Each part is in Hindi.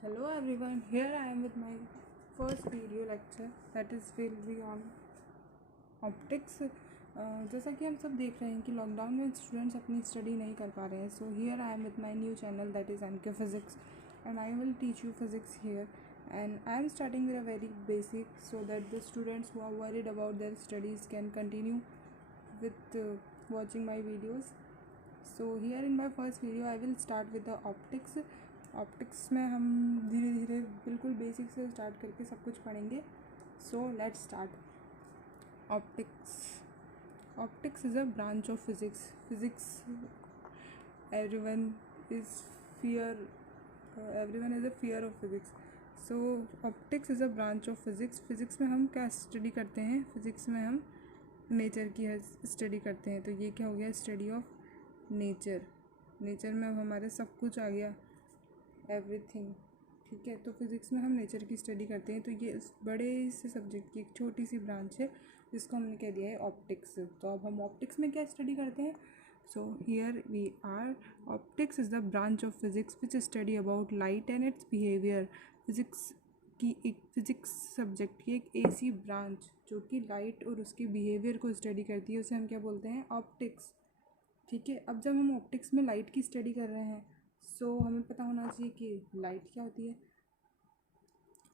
Hello everyone, here I am with my first video lecture that is will be on optics. जैसा कि हम सब देख रहे हैं कि लॉकडाउन में स्टूडेंट्स अपनी स्टडी नहीं कर पा रहे हैं, so here I am with my new channel that is MK Physics and I will teach you physics here, and I am starting with a very basic so that the students who are worried about their studies can continue with watching my videos. So here in my first video I will start with the optics. Optics में हम धीरे धीरे बिल्कुल बेसिक से स्टार्ट करके सब कुछ पढ़ेंगे. So let's start. Optics optics is a branch of physics. Everyone is a fear of physics. So optics is a branch of physics में हम क्या स्टडी करते हैं? फिज़िक्स में हम नेचर की स्टडी करते हैं. तो ये क्या हो गया? स्टडी ऑफ नेचर में अब हमारे सब कुछ आ गया, एवरीथिंग. ठीक है, तो फिज़िक्स में हम नेचर की स्टडी करते हैं. तो ये इस बड़े से सब्जेक्ट की एक छोटी सी ब्रांच है जिसको हमने कह दिया है ऑप्टिक्स. तो अब हम ऑप्टिक्स में क्या स्टडी करते हैं? So here we are. Optics is the branch of physics which study about light and its behaviour. Physics subject की एक ऐसी ब्रांच जो कि लाइट और उसके बिहेवियर को स्टडी करती है, उसे हम क्या बोलते हैं? ऑप्टिक्स. ठीक है, अब जब हम ऑप्टिक्स में लाइट की स्टडी कर रहे हैं सो हमें पता होना चाहिए कि लाइट क्या होती है.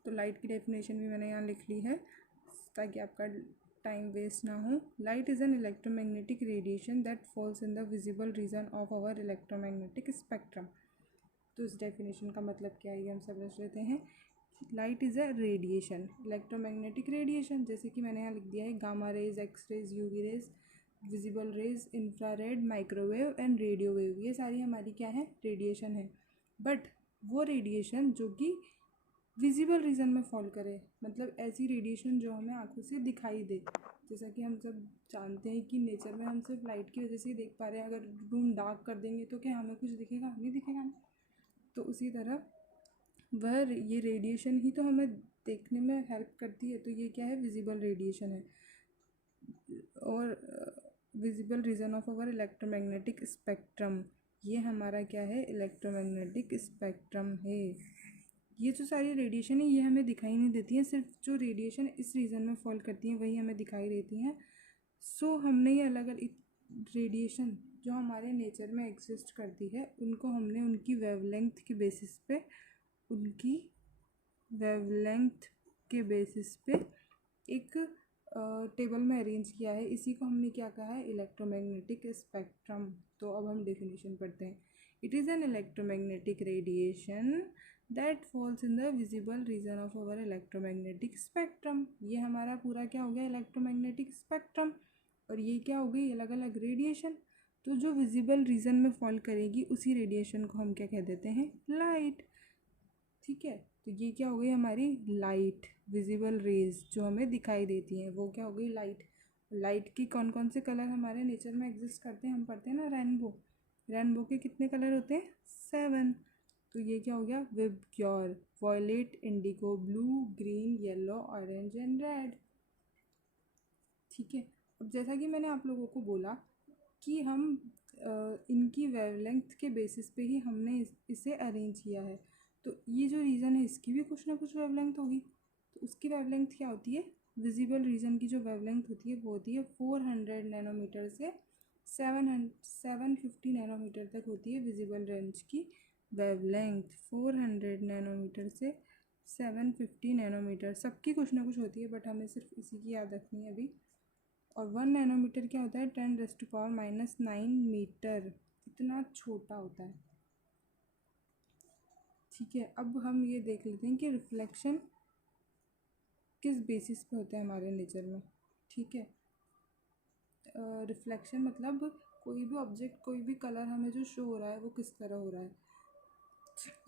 तो लाइट की डेफिनेशन भी मैंने यहाँ लिख ली है ताकि आपका टाइम वेस्ट ना हो. Light is an electromagnetic radiation that falls in the visible region of our electromagnetic spectrum. तो इस डेफिनेशन का मतलब क्या है ये हम समझ लेते हैं. Light is a radiation, electromagnetic radiation, जैसे कि मैंने यहाँ लिख दिया है gamma rays, X rays, UV rays, visible rays, infrared, microwave and radio wave. ये सारी हमारी क्या है? रेडिएशन है. बट वो रेडिएशन जो कि विजिबल रीजन में फॉल करे, मतलब ऐसी रेडिएशन जो हमें आंखों से दिखाई दे. जैसा कि हम सब जानते हैं कि नेचर में हम सिर्फ लाइट की वजह से ही देख पा रहे हैं. अगर रूम डार्क कर देंगे तो क्या हमें कुछ दिखेगा? नहीं दिखेगा ना. तो उसी तरह ये रेडिएशन ही तो हमें देखने में हेल्प करती है. तो ये क्या है? विजिबल रेडिएशन है. और visible region of our electromagnetic spectrum, ये हमारा क्या है? इलेक्ट्रोमैग्नेटिक स्पेक्ट्रम है. ये जो सारी रेडिएशन है ये हमें दिखाई नहीं देती हैं, सिर्फ जो रेडिएशन इस रीजन में फॉल करती हैं वही हमें दिखाई देती हैं. सो हमने ये अलग अलग रेडिएशन जो हमारे नेचर में एग्जिस्ट करती है उनको हमने उनकी वेवलेंथ के बेसिस पे एक टेबल में अरेंज किया है. इसी को हमने क्या कहा है? Electromagnetic spectrum. तो अब हम डेफिनेशन पढ़ते हैं. It is an electromagnetic radiation that falls in the visible region of our electromagnetic spectrum. ये हमारा पूरा क्या हो गया? Electromagnetic spectrum. और ये क्या हो गई? अलग अलग रेडिएशन. तो जो विजिबल रीजन में फॉल करेगी उसी रेडिएशन को हम क्या कह देते हैं? लाइट. ठीक है, तो ये क्या हो गई? हमारी लाइट. विजिबल रेज जो हमें दिखाई देती हैं वो क्या हो गई? लाइट. लाइट की कौन कौन से कलर हमारे नेचर में एग्जिस्ट करते हैं? हम पढ़ते हैं ना रेनबो के कितने कलर होते हैं? 7. तो ये क्या हो गया? VIBGYOR, violet, indigo, blue, green, yellow, orange and red. ठीक है, अब जैसा कि मैंने आप लोगों को बोला कि हम इनकी वेवलेंथ के बेसिस पे ही हमने इसे अरेंज किया है. तो ये जो रीज़न है इसकी भी कुछ ना कुछ वेवलेंथ होगी. तो उसकी वेवलेंथ क्या होती है? विजिबल रीजन की जो वेवलेंथ होती है वो होती है 400 नैनोमीटर से 750 नैनोमीटर तक होती है विजिबल रेंज की वेवलेंथ. 400 नैनोमीटर से 750 नैनोमीटर, सबकी कुछ ना कुछ होती है बट हमें सिर्फ इसी की याद रखनी है अभी. और 1 नैनोमीटर क्या होता है? 10⁻⁹ मीटर. इतना छोटा होता है. ठीक है, अब हम ये देख लेते हैं कि रिफ्लेक्शन किस बेसिस पे होता है हमारे नेचर में. ठीक है, रिफ्लेक्शन मतलब कोई भी ऑब्जेक्ट, कोई भी कलर हमें जो शो हो रहा है वो किस तरह हो रहा है.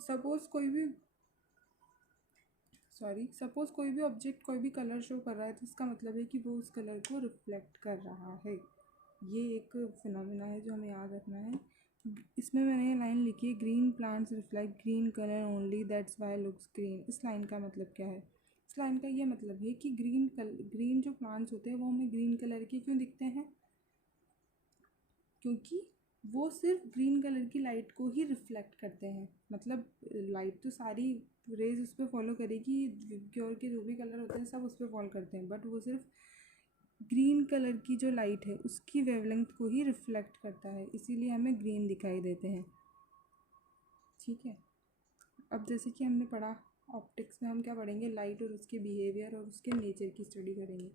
सपोज़ कोई भी ऑब्जेक्ट कोई भी कलर शो कर रहा है तो इसका मतलब है कि वो उस कलर को रिफ्लेक्ट कर रहा है. ये एक फिनोमेना है जो हमें याद रखना है. इसमें मैंने ये लाइन लिखी है, green plants reflect green colour only that's why looks green. इस लाइन का मतलब क्या है? इस लाइन का ये मतलब है कि ग्रीन जो प्लांट्स होते हैं वो हमें ग्रीन कलर के क्यों दिखते हैं? क्योंकि वो सिर्फ ग्रीन कलर की लाइट को ही रिफ्लेक्ट करते हैं। मतलब लाइट तो सारी रेज उस पर फॉलो करेगी, क्योर के जो भी कलर होते हैं सब उस पर फॉलो करते हैं, बट वो सिर्फ ग्रीन कलर की जो लाइट है उसकी वेवलेंथ को ही रिफ्लेक्ट करता है, इसीलिए हमें ग्रीन दिखाई देते हैं। ठीक है, अब जैसे कि हमने पढ़ा ऑप्टिक्स में, हम क्या पढ़ेंगे, लाइट और उसके बिहेवियर और उसके नेचर की स्टडी करेंगे।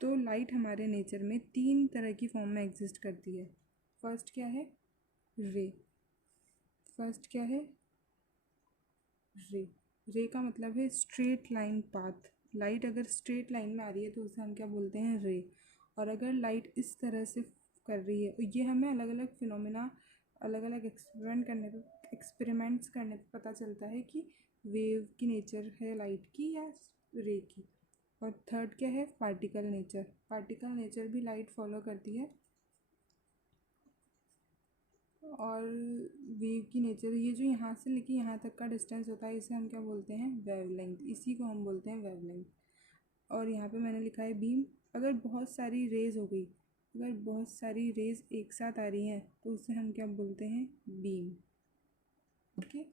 तो लाइट हमारे नेचर में 3 तरह की फॉर्म में एग्जिस्ट करती है। फर्स्ट क्या है, रे। फर्स्ट क्या है, रे। रे का मतलब है स्ट्रेट लाइन पाथ। लाइट अगर स्ट्रेट लाइन में आ रही है तो उसे हम क्या बोलते हैं, रे। और अगर लाइट इस तरह से कर रही है, ये हमें अलग अलग फिनोमिना, अलग अलग एक्सपेरिमेंट्स करने पर पता चलता है कि वेव की नेचर है लाइट की या रे की। और थर्ड क्या है, पार्टिकल नेचर। पार्टिकल नेचर भी लाइट फॉलो करती है। और वेव की नेचर, ये जो यहाँ से लेके यहाँ तक का डिस्टेंस होता है इसे हम क्या बोलते हैं, वेवलेंथ। इसी को हम बोलते हैं वेवलेंथ। और यहाँ पे मैंने लिखा है बीम। अगर बहुत सारी रेज हो गई, अगर बहुत सारी रेज एक साथ आ रही हैं तो उसे हम क्या बोलते हैं, बीम। ओके।